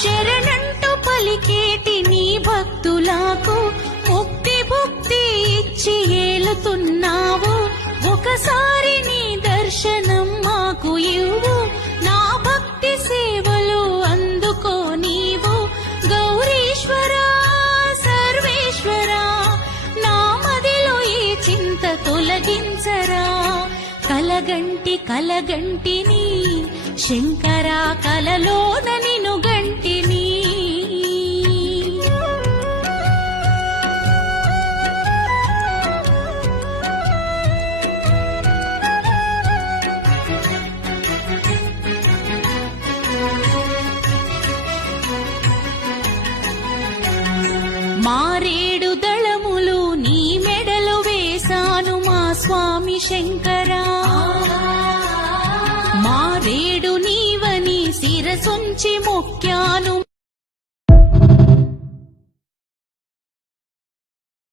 శరణంటూ పలికేటి నీ భక్తులకు ముక్తి భుక్తి ఇచ్చి ఏలుతున్నావు. ఒకసారి నీ దర్శనం మాకు ఇవ్వు, నా భక్తి సేవలు అందుకో నీవు. గౌరీశ్వరా సర్వేశ్వరా, నా మదిలో ఈ చింత తొలగించరా. కలగంటిని శంకరా, కలలోన నిను గంటిని. మారేడు దళములు నీ మెడలు వేశాను మా స్వామి శంకరా. మారేడు నీవని శిరసుంచి మొక్కాను.